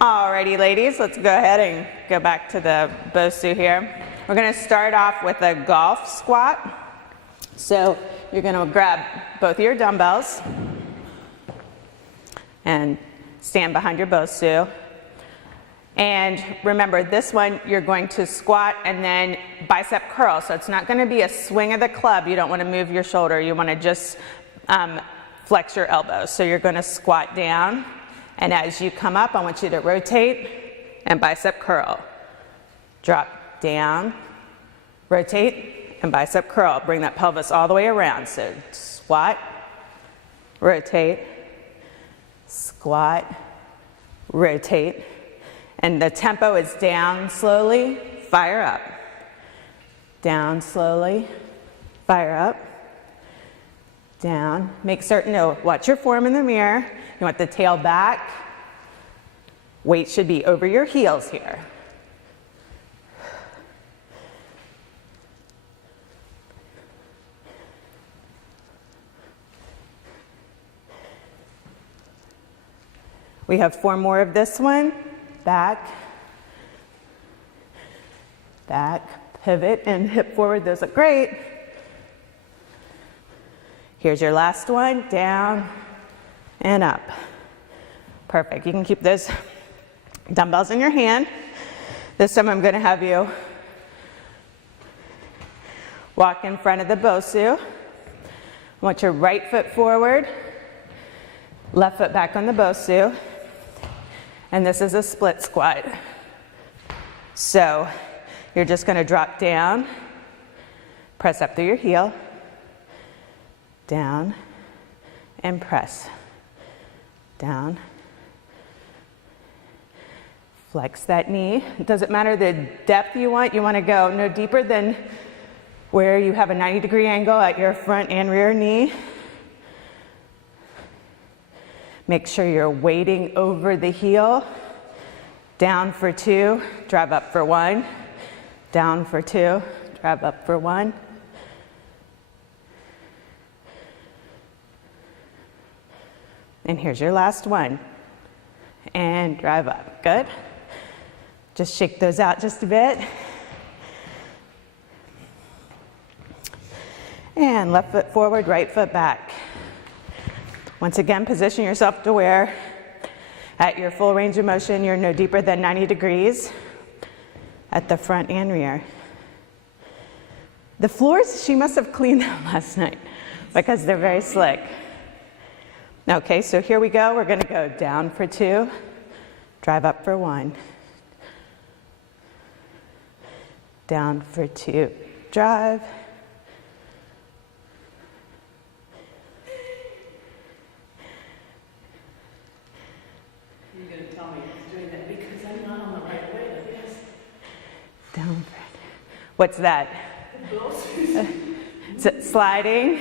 Alrighty, ladies, let's go ahead and go back to the Bosu here. We're going to start off with a golf squat. So you're going to grab both of your dumbbells and stand behind your Bosu. And remember, this one you're going to squat and then bicep curl. So it's not going to be a swing of the club. You don't want to move your shoulder. You want to just flex your elbows. So you're going to squat down. And as you come up, I want you to rotate and bicep curl. Drop down, rotate, and bicep curl. Bring that pelvis all the way around. So squat, rotate, squat, rotate. And the tempo is down slowly, fire up. Down slowly, fire up. Down. Make certain to watch your form in the mirror. You want the tail back. Weight should be over your heels here. We have 4 more of this one. Back, back, pivot, and hip forward. Those look great. Here's your last one. Down and up. Perfect. You can keep those dumbbells in your hand. This time I'm going to have you walk in front of the Bosu. I want your right foot forward, left foot back on the Bosu. And this is a split squat. So you're just going to drop down, press up through your heel, down, and press. Down. Flex that knee. It doesn't matter the depth you want. You want to go no deeper than where you have a 90-degree angle at your front and rear knee. Make sure you're weighting over the heel. Down for 2, drive up for 1. Down for 2, drive up for 1. And here's your last one. And drive up. Good. Just shake those out just a bit. And left foot forward, right foot back. Once again, position yourself to where at your full range of motion, you're no deeper than 90 degrees at the front and rear. The floors, she must have cleaned them last night because they're very slick. Okay, so here we go. We're going to go down for 2, drive up for 1. Down for 2, drive. You're going to tell me it's doing that because I'm not on the right way to this. Down for, what's that? Is it sliding?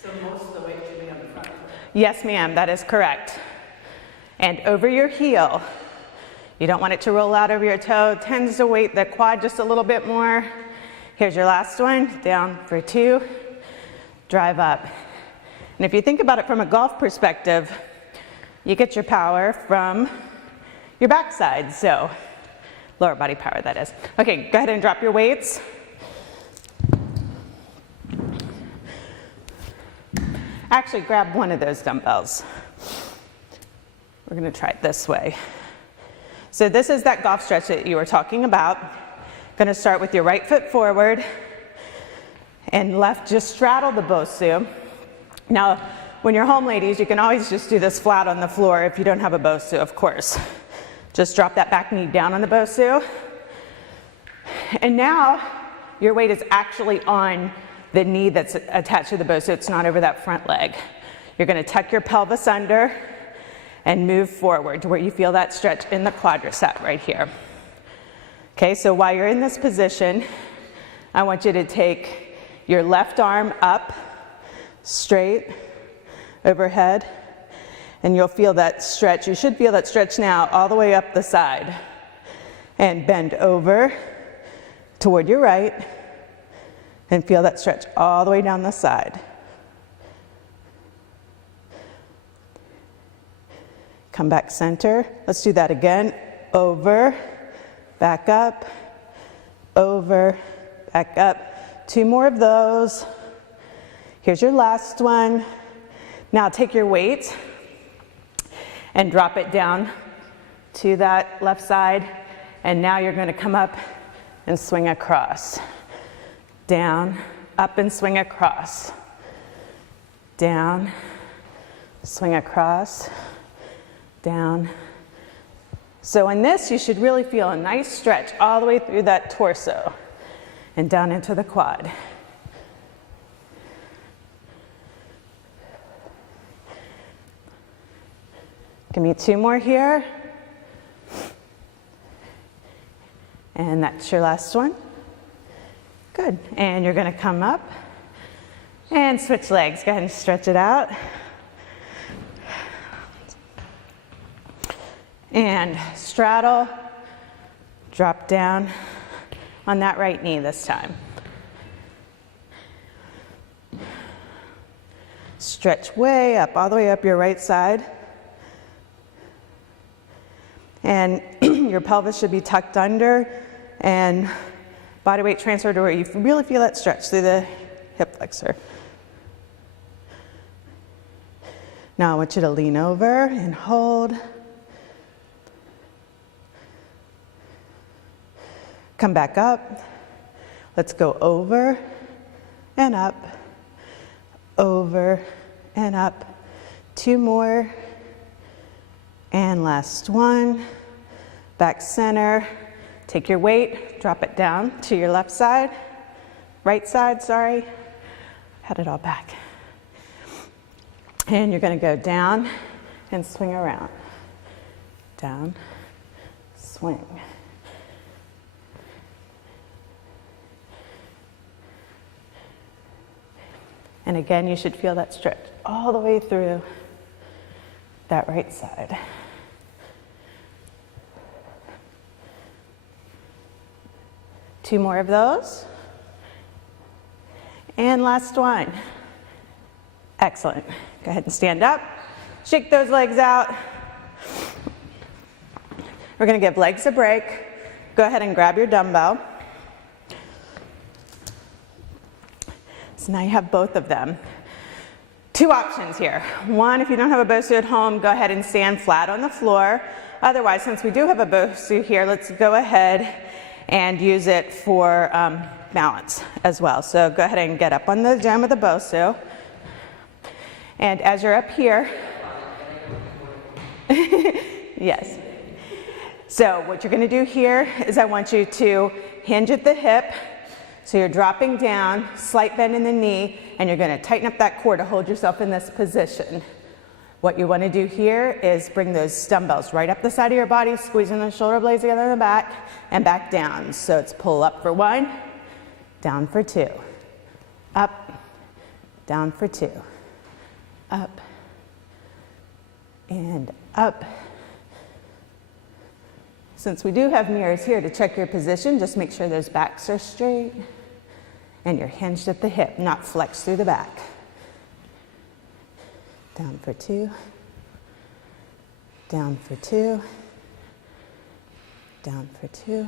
So most of the weight should be on the front foot. Yes, ma'am, that is correct. And over your heel. You don't want it to roll out over your toe. It tends to weight the quad just a little bit more. Here's your last one. Down for 2. Drive up. And if you think about it from a golf perspective, you get your power from your backside. So lower body power, that is. Okay, go ahead and drop your weights. Actually, grab one of those dumbbells. We're going to try it this way. So this is that golf stretch that you were talking about. Going to start with your right foot forward and left, just straddle the Bosu. Now, when you're home, ladies, you can always just do this flat on the floor if you don't have a Bosu, of course. Just drop that back knee down on the Bosu. And now your weight is actually on the knee that's attached to the Bosu. It's not over that front leg. You're going to tuck your pelvis under and move forward to where you feel that stretch in the quadricep right here. Okay, so while you're in this position, I want you to take your left arm up, straight, overhead, and you'll feel that stretch. You should feel that stretch now all the way up the side. And bend over toward your right, and feel that stretch all the way down the side. Come back center. Let's do that again. Over, back up, over, back up. 2 more of those. Here's your last one. Now take your weight and drop it down to that left side. And now you're going to come up and swing across. Down, up and swing across. Down, swing across, down. So in this, you should really feel a nice stretch all the way through that torso and down into the quad. Give me 2 more here. And that's your last one. Good. And you're going to come up and switch legs. Go ahead and stretch it out. And straddle, drop down on that right knee this time. Stretch way up, all the way up your right side. And your pelvis should be tucked under and body weight transfer to where you really feel that stretch through the hip flexor. Now I want you to lean over and hold. Come back up. Let's go over and up, over and up. 2 more. And last one. Back center. Take your weight, drop it down to your left side, right side, sorry. Had it all back. And you're going to go down and swing around. Down, swing. And again, you should feel that stretch all the way through that right side. Two more of those. And last one. Excellent. Go ahead and stand up. Shake those legs out. We're going to give legs a break. Go ahead and grab your dumbbell. So now you have both of them. 2 options here. One, if you don't have a BOSU at home, go ahead and stand flat on the floor. Otherwise, since we do have a BOSU here, let's go ahead and use it for balance as well. So go ahead and get up on the dome of the BOSU. And as you're up here, yes. So what you're going to do here is I want you to hinge at the hip. So you're dropping down, slight bend in the knee, and you're going to tighten up that core to hold yourself in this position. What you want to do here is bring those dumbbells right up the side of your body, squeezing those shoulder blades together in the back, and back down. So it's pull up for 1, down for 2, up, down for 2, up, and up. Since we do have mirrors here to check your position, just make sure those backs are straight and you're hinged at the hip, not flexed through the back. Down for 2, down for 2, down for 2,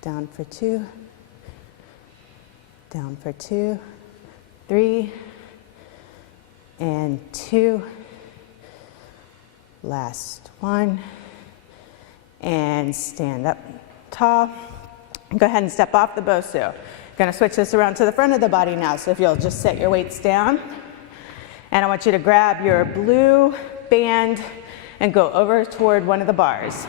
down for 2, down for 2, 3, and 2. Last one. And stand up tall. Go ahead and step off the BOSU. Going to switch this around to the front of the body now. So if you'll just set your weights down. And I want you to grab your blue band and go over toward one of the bars.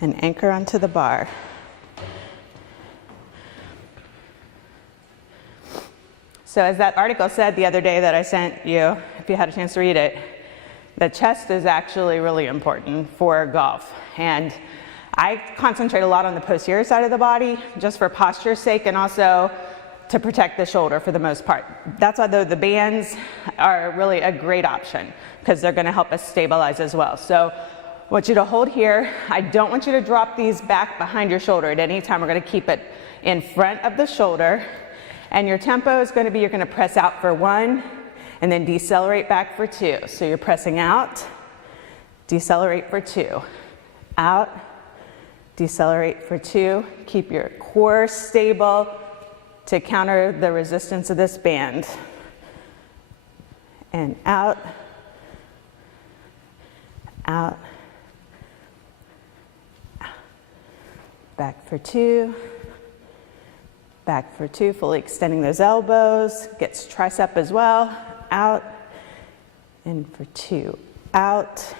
And anchor onto the bar. So as that article said the other day that I sent you, if you had a chance to read it, the chest is actually really important for golf. And I concentrate a lot on the posterior side of the body just for posture's sake and also to protect the shoulder for the most part. That's why the bands are really a great option because they're going to help us stabilize as well. So I want you to hold here. I don't want you to drop these back behind your shoulder at any time. We're going to keep it in front of the shoulder. And your tempo is going to be, you're going to press out for 1 and then decelerate back for 2. So you're pressing out, decelerate for 2, out, decelerate for 2. Keep your core stable to counter the resistance of this band. And out, out, back for 2, back for 2, fully extending those elbows, gets tricep as well, out, in for 2, out.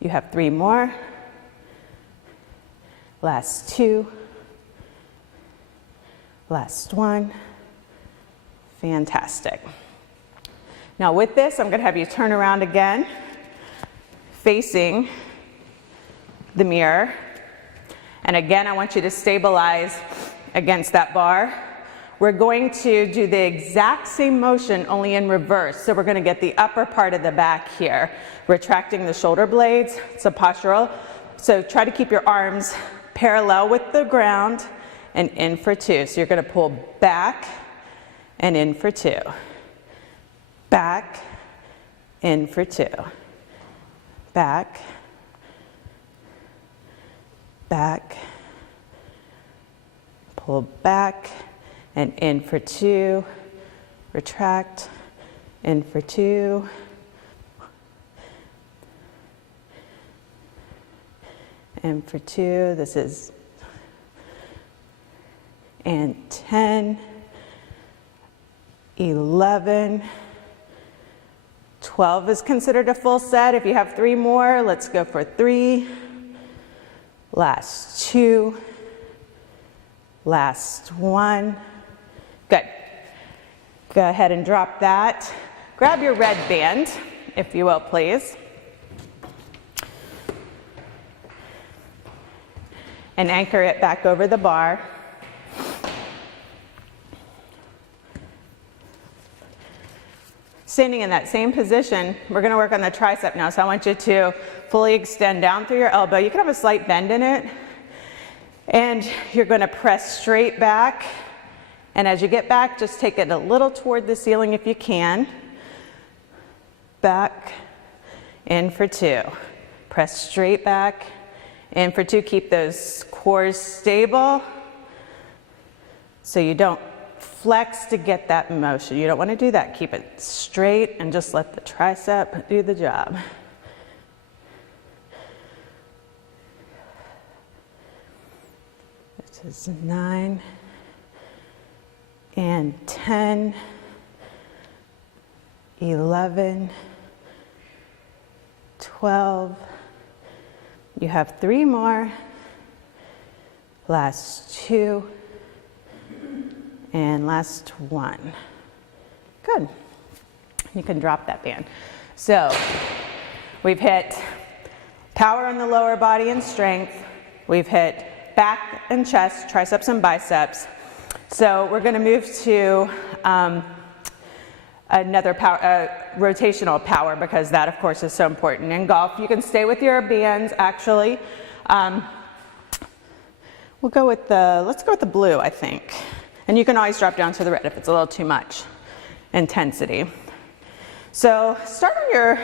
You have 3 more, last 2, last 1, fantastic. Now with this, I'm going to have you turn around again, facing the mirror. And again, I want you to stabilize against that bar. We're going to do the exact same motion, only in reverse. So we're going to get the upper part of the back here, retracting the shoulder blades. It's a postural. So try to keep your arms parallel with the ground and in for 2. So you're going to pull back and in for 2. Back, in for 2. Back, back, pull back and in for 2, retract, in for 2, in for 2, this is, and 10, 11, 12 is considered a full set. If you have 3 more, let's go for 3, last 2, last 1. Good. Go ahead and drop that. Grab your red band, if you will, please. And anchor it back over the bar. Standing in that same position, we're going to work on the tricep now. So I want you to fully extend down through your elbow. You can have a slight bend in it. And you're going to press straight back. And as you get back, just take it a little toward the ceiling if you can. Back, in for 2. Press straight back, in for 2. Keep those cores stable so you don't flex to get that motion. You don't want to do that. Keep it straight and just let the tricep do the job. This is 9 and 10, 11, 12. You have 3 more. Last 2. And last 1. Good. You can drop that band. So we've hit power in the lower body and strength. We've hit back and chest, triceps and biceps. So we're going to move to another power, rotational power, because that of course is so important in golf. You can stay with your bands actually. We'll go with let's go with the blue, I think. And you can always drop down to the red if it's a little too much intensity. So start on your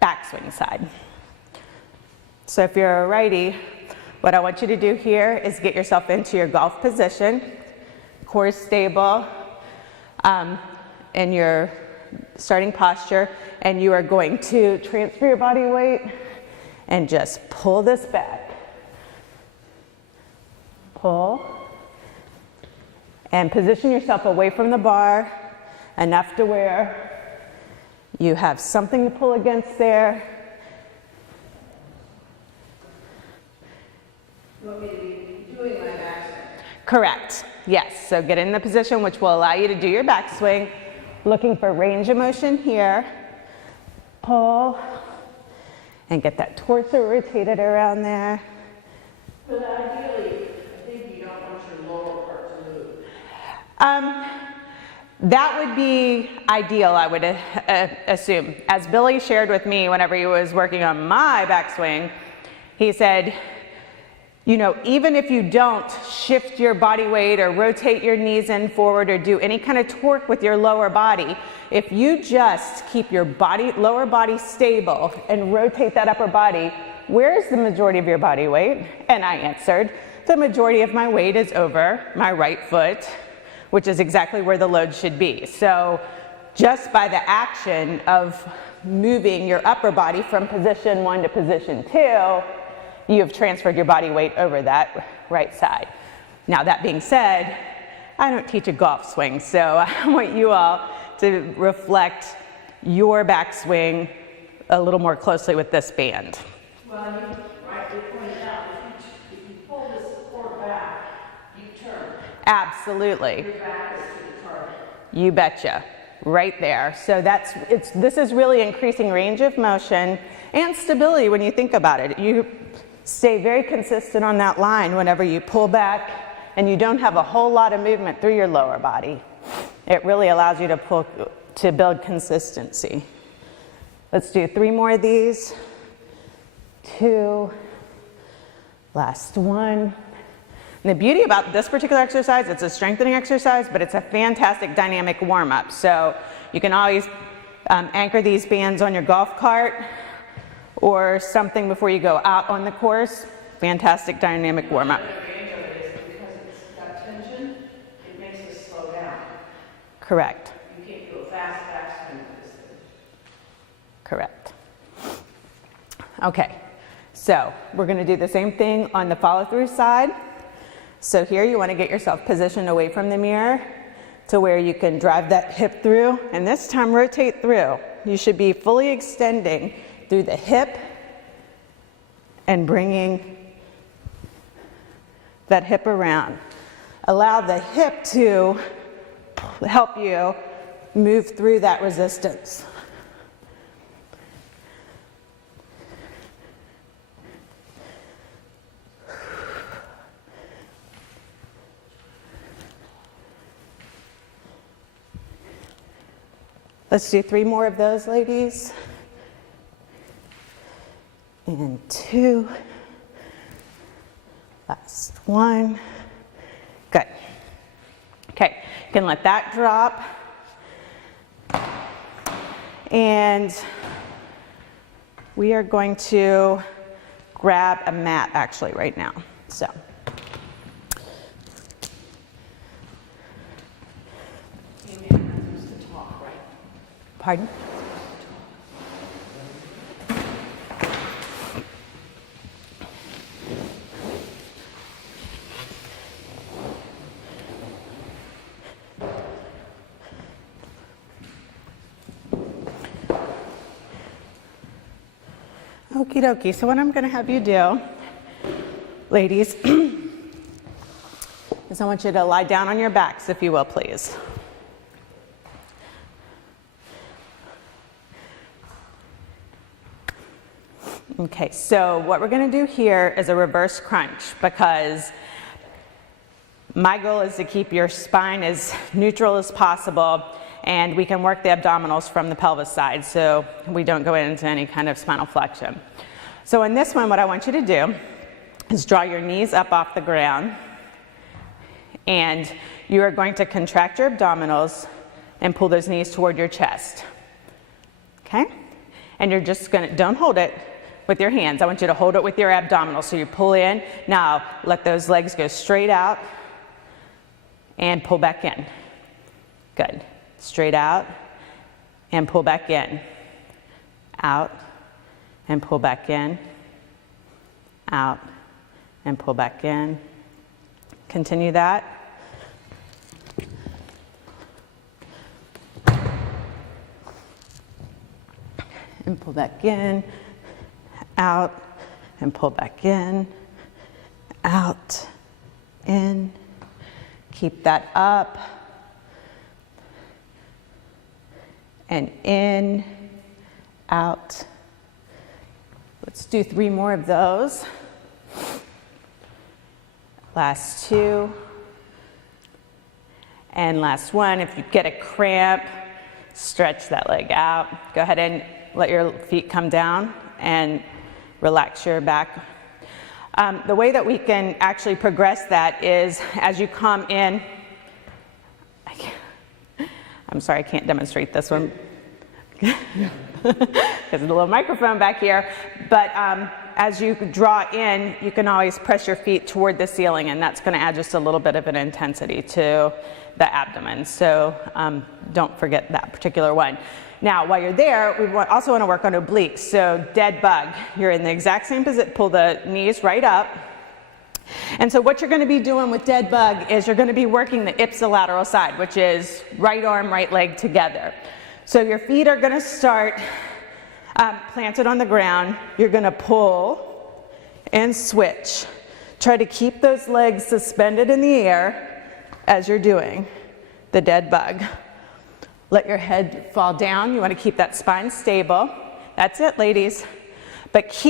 backswing side. So if you're a righty, what I want you to do here is get yourself into your golf position, core stable, in your starting posture, and you are going to transfer your body weight and just pull this back. Pull. And position yourself away from the bar, enough to where you have something to pull against there. You want me to be doing my backswing? Correct, yes. So get in the position which will allow you to do your backswing. Looking for range of motion here. Pull, and get that torso rotated around there. But ideally, I think you don't want your lower part to move. That would be ideal, I would assume. As Billy shared with me whenever he was working on my backswing, he said, You know, even if you don't shift your body weight or rotate your knees in forward or do any kind of torque with your lower body, if you just keep your lower body stable and rotate that upper body, where's the majority of your body weight? And I answered, the majority of my weight is over my right foot, which is exactly where the load should be. So just by the action of moving your upper body from position 1 to position 2, you have transferred your body weight over that right side. Now that being said, I don't teach a golf swing, so I want you all to reflect your backswing a little more closely with this band. Well, you rightly pointed out, if you pull this core back, you turn. Absolutely. Your back is to the target. You betcha. Right there. So this is really increasing range of motion and stability when you think about it. You stay very consistent on that line whenever you pull back and you don't have a whole lot of movement through your lower body. It really allows you to build consistency. Let's do 3 more of these. 2, last one. And the beauty about this particular exercise, it's a strengthening exercise, but it's a fantastic dynamic warm-up. So you can always anchor these bands on your golf cart or something before you go out on the course. Fantastic dynamic warm-up. The advantage of it is because it's got tension, it makes us slow down. Correct. You can't do a fast backswing with this thing. Correct. Okay, so we're going to do the same thing on the follow-through side. So here you want to get yourself positioned away from the mirror to where you can drive that hip through, and this time rotate through. You should be fully extending through the hip and bringing that hip around. Allow the hip to help you move through that resistance. Let's do 3 more of those, ladies. And 2. Last one. Good. Okay, you can let that drop. And we are going to grab a mat actually right now. So. Pardon? Okie dokie, so what I'm going to have you do, ladies, is I want you to lie down on your backs, if you will, please. Okay, so what we're going to do here is a reverse crunch, because my goal is to keep your spine as neutral as possible, and we can work the abdominals from the pelvis side so we don't go into any kind of spinal flexion. So in this one, what I want you to do is draw your knees up off the ground, and you are going to contract your abdominals and pull those knees toward your chest. Okay? And you're just going to, don't hold it with your hands. I want you to hold it with your abdominals. So you pull in. Now let those legs go straight out and pull back in. Good. Straight out and pull back in. Out and pull back in. Out and pull back in. Continue that. And pull back in. Out and pull back in. Out, in. Keep that up. And in, out. Let's do 3 more of those. Last 2. And last one. If you get a cramp, stretch that leg out. Go ahead and let your feet come down and relax your back. The way that we can actually progress that is as you come in, I'm sorry, I can't demonstrate this one. There's a little microphone back here, but as you draw in, you can always press your feet toward the ceiling, and that's going to add just a little bit of an intensity to the abdomen. So don't forget that particular one. Now, while you're there, we also want to work on obliques. So dead bug, you're in the exact same position, pull the knees right up. And so what you're going to be doing with dead bug is you're going to be working the ipsilateral side, which is right arm, right leg together. So your feet are going to start planted on the ground. You're going to pull and switch. Try to keep those legs suspended in the air as you're doing the dead bug. Let your head fall down. You want to keep that spine stable. That's it, ladies. But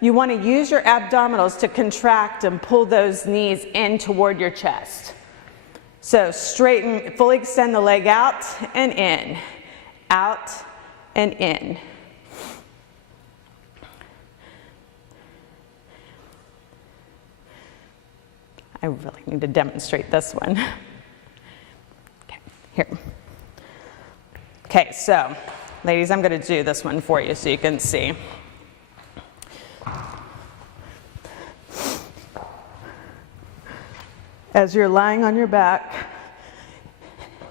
you want to use your abdominals to contract and pull those knees in toward your chest. So straighten, fully extend the leg out and in, out and in. I really need to demonstrate this one. Okay, here. Okay, so ladies, I'm going to do this one for you so you can see. As you're lying on your back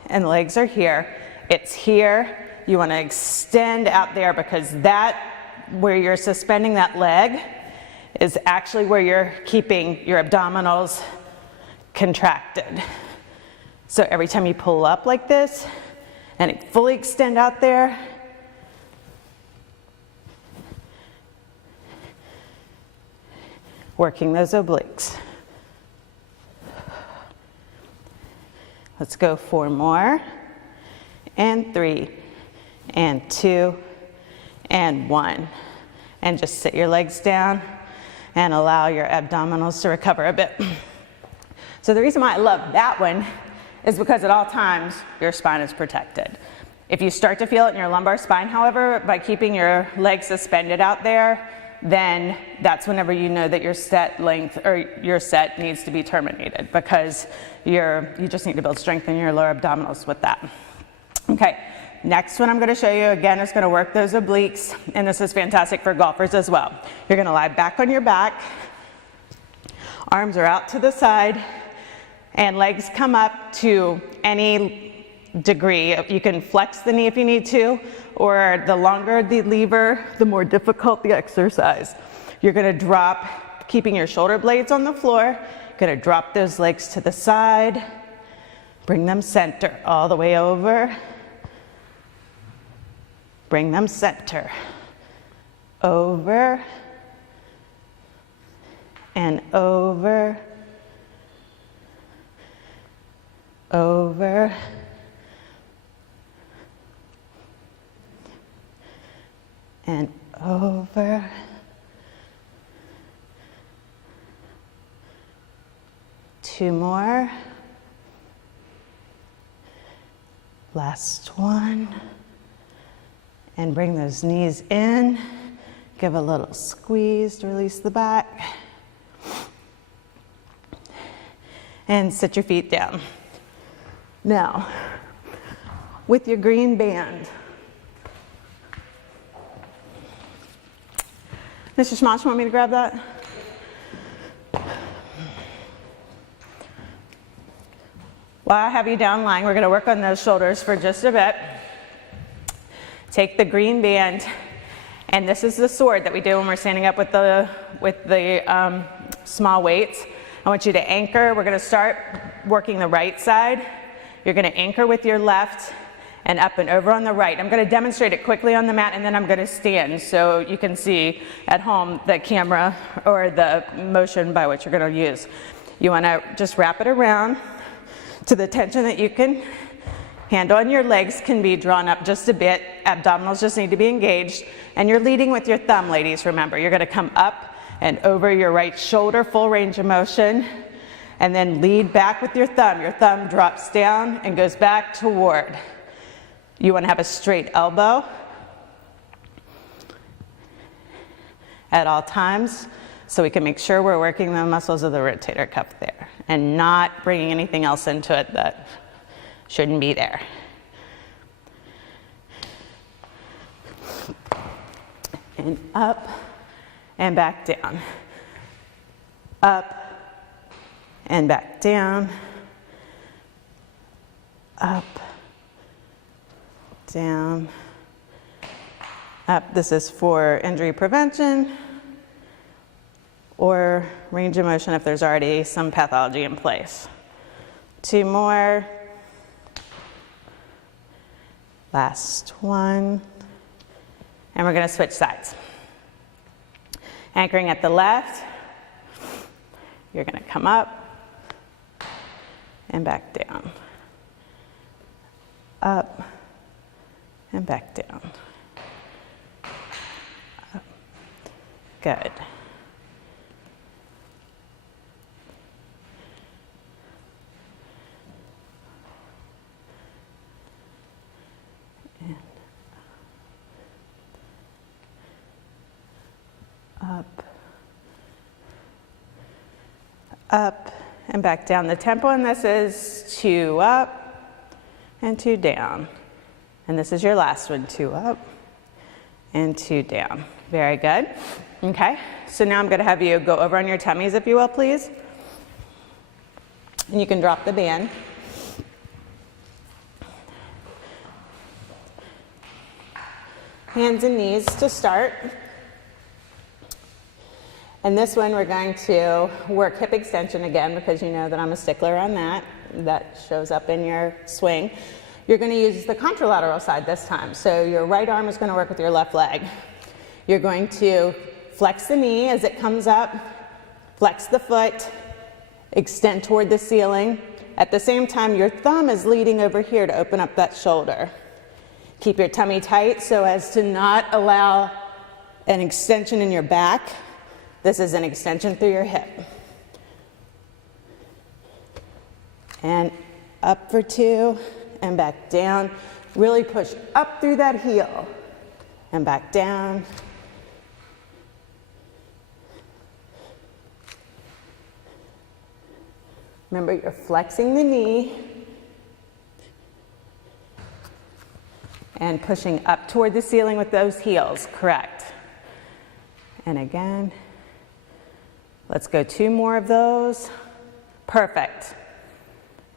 and legs are here, it's here. You want to extend out there because where you're suspending that leg is actually where you're keeping your abdominals contracted. So every time you pull up like this and fully extend out there, working those obliques. Let's go 4 more, and 3, and 2, and 1. And just sit your legs down and allow your abdominals to recover a bit. So the reason why I love that one is because at all times your spine is protected. If you start to feel it in your lumbar spine, however, by keeping your legs suspended out there, then that's whenever you know that your set length or your set needs to be terminated, because you just need to build strength in your lower abdominals with that. Okay, next one I'm going to show you again is going to work those obliques, and this is fantastic for golfers as well. You're going to lie back on your back, arms are out to the side, and legs come up to any degree. You can flex the knee if you need to, or the longer the lever, the more difficult the exercise. You're going to drop, keeping your shoulder blades on the floor, going to drop those legs to the side, bring them center, all the way over, bring them center, over, and over, over, and over, two more, last one, and bring those knees in, give a little squeeze to release the back, and sit your feet down. Now, with your green band, Mr. Schmosh, want me to grab that? While I have you down lying, we're going to work on those shoulders for just a bit. Take the green band, and this is the sword that we do when we're standing up with the small weights. I want you to anchor. We're going to start working the right side. You're going to anchor with your left and up and over on the right. I'm going to demonstrate it quickly on the mat, and then I'm going to stand so you can see at home the camera or the motion by which you're going to use. You want to just wrap it around to the tension that you can handle, and your legs can be drawn up just a bit. Abdominals just need to be engaged, and you're leading with your thumb, ladies. Remember, you're going to come up and over your right shoulder, full range of motion, and then lead back with your thumb. Your thumb drops down and goes back toward. You want to have a straight elbow at all times. so we can make sure we're working the muscles of the rotator cuff there and not bringing anything else into it that shouldn't be there. And up and back down. Up and back down. Up, down, up. This is for injury prevention or range of motion if there's already some pathology in place. 2 more. Last one. And we're going to switch sides. Anchoring at the left, you're going to come up and back down. Up and back down. Up. Good. And up and back down. The tempo in this is 2 up and 2 down. And this is your last one, 2 up and 2 down. Very good. Okay, so now I'm going to have you go over on your tummies, if you will, please. And you can drop the band. Hands and knees to start. And this one we're going to work hip extension again because you know that I'm a stickler on that. That shows up in your swing. You're going to use the contralateral side this time. So your right arm is going to work with your left leg. You're going to flex the knee as it comes up, flex the foot, extend toward the ceiling. At the same time, your thumb is leading over here to open up that shoulder. Keep your tummy tight so as to not allow an extension in your back. This is an extension through your hip. And up for 2 and back down. Really push up through that heel and back down. Remember, you're flexing the knee and pushing up toward the ceiling with those heels, correct. And again. Let's go 2 more of those. Perfect.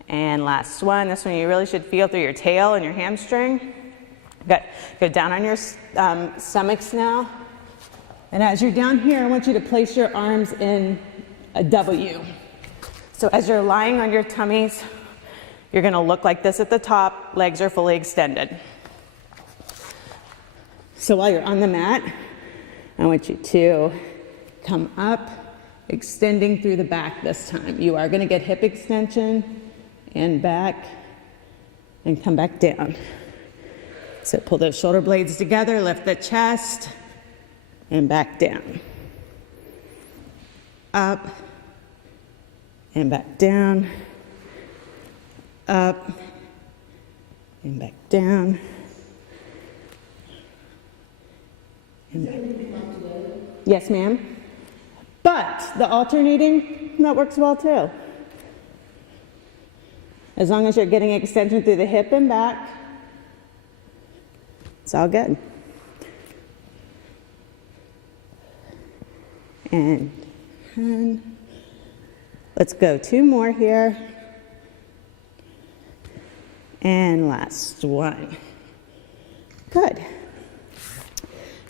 And last one. This one you really should feel through your tail and your hamstring. Good. Go down on your stomachs now. And as you're down here, I want you to place your arms in a W. So as you're lying on your tummies, you're going to look like this at the top. Legs are fully extended. So while you're on the mat, I want you to come up, extending through the back this time. You are going to get hip extension and back and come back down. So pull those shoulder blades together, lift the chest and back down. Up and back down. Up and back down. And back. Yes, ma'am. But the alternating, that works well too. As long as you're getting extension through the hip and back, it's all good. And let's go 2 more here. And last one. Good.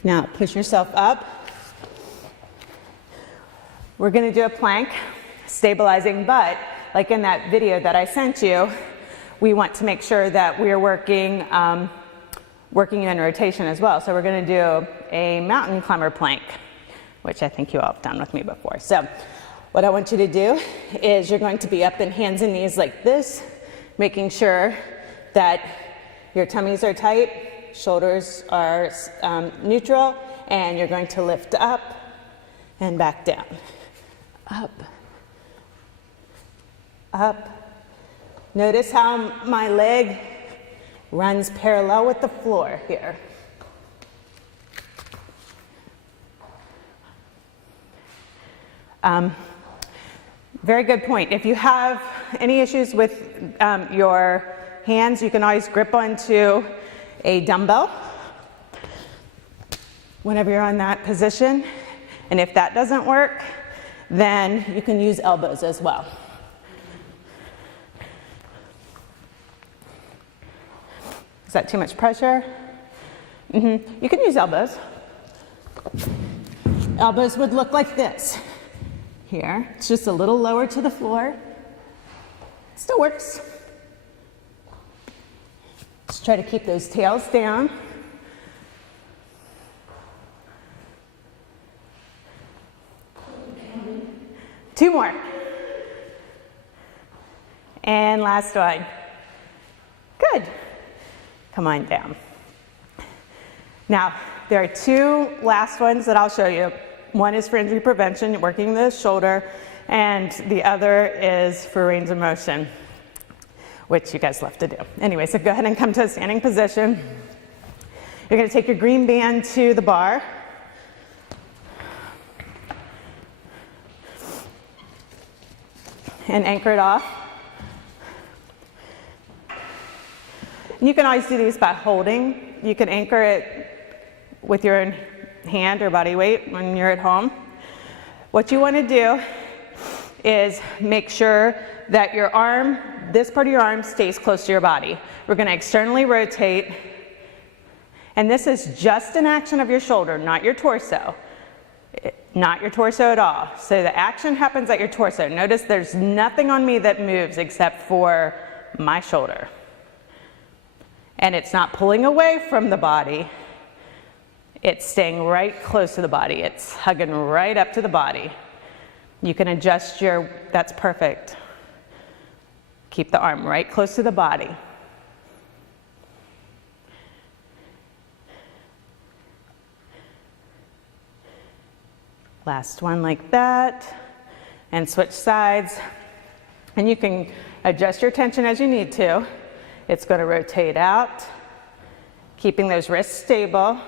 Now push yourself up. We're going to do a plank, stabilizing, but like in that video that I sent you, we want to make sure that we're working in rotation as well. So we're going to do a mountain climber plank, which I think you all have done with me before. So what I want you to do is you're going to be up in hands and knees like this, making sure that your tummies are tight, shoulders are neutral, and you're going to lift up and back down. Up, up. Notice how my leg runs parallel with the floor here. Very good point. If you have any issues with your hands, you can always grip onto a dumbbell whenever you're on that position. And if that doesn't work, then you can use elbows as well. Is that too much pressure? You can use elbows. Elbows would look like this. Here, it's just a little lower to the floor. Still works. Just try to keep those tails down. Two more. And last one. Good. Come on down. Now, there are two last ones that I'll show you. One is for injury prevention, working the shoulder, and the other is for range of motion, which you guys love to do. Anyway, so go ahead and come to a standing position. You're going to take your green band to the bar. And anchor it off. And you can always do these by holding. You can anchor it with your hand or body weight when you're at home. What you want to do is make sure that your arm, this part of your arm, stays close to your body. We're going to externally rotate, and this is just an action of your shoulder, not your torso. Not your torso at all. So the action happens at your torso. Notice there's nothing on me that moves except for my shoulder. And it's not pulling away from the body. It's staying right close to the body. It's hugging right up to the body. You can adjust your, that's perfect. Keep the arm right close to the body. Last one like that. And switch sides. And you can adjust your tension as you need to. It's going to rotate out, keeping those wrists stable.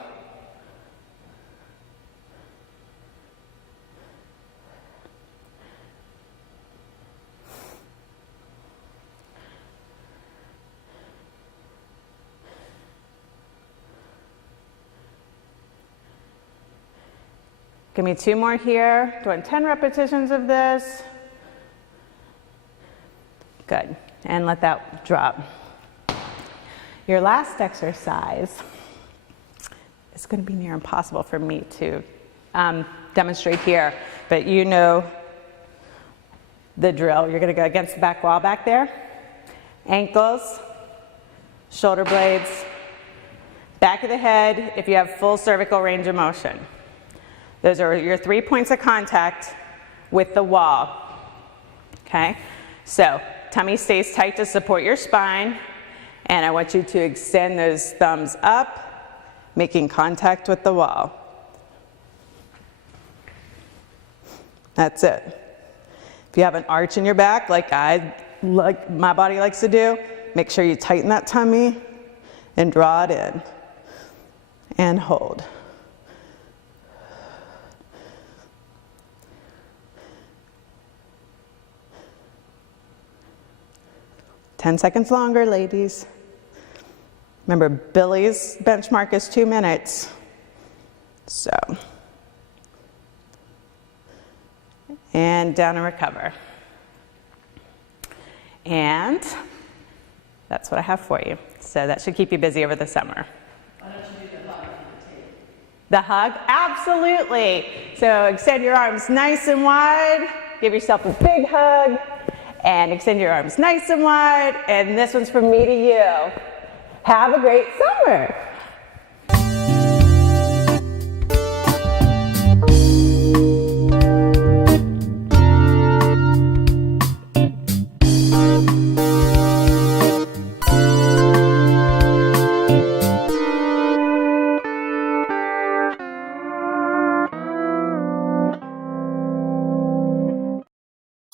Give me two more here, doing 10 repetitions of this. Good, and let that drop. Your last exercise is going to be near impossible for me to demonstrate here, but you know the drill. You're going to go against the back wall back there. Ankles, shoulder blades, back of the head if you have full cervical range of motion. Those are your 3 points of contact with the wall. Okay? So, tummy stays tight to support your spine, and I want you to extend those thumbs up, making contact with the wall. That's it. If you have an arch in your back, like my body likes to do, make sure you tighten that tummy and draw it in. And hold. Ten seconds longer, ladies. Remember, Billy's benchmark is 2 minutes. So, and down and recover. And that's what I have for you. So that should keep you busy over the summer. Why don't you do the hug on the table? The hug? Absolutely. So extend your arms nice and wide. Give yourself a big hug. And extend your arms nice and wide. And this one's from me to you. Have a great summer.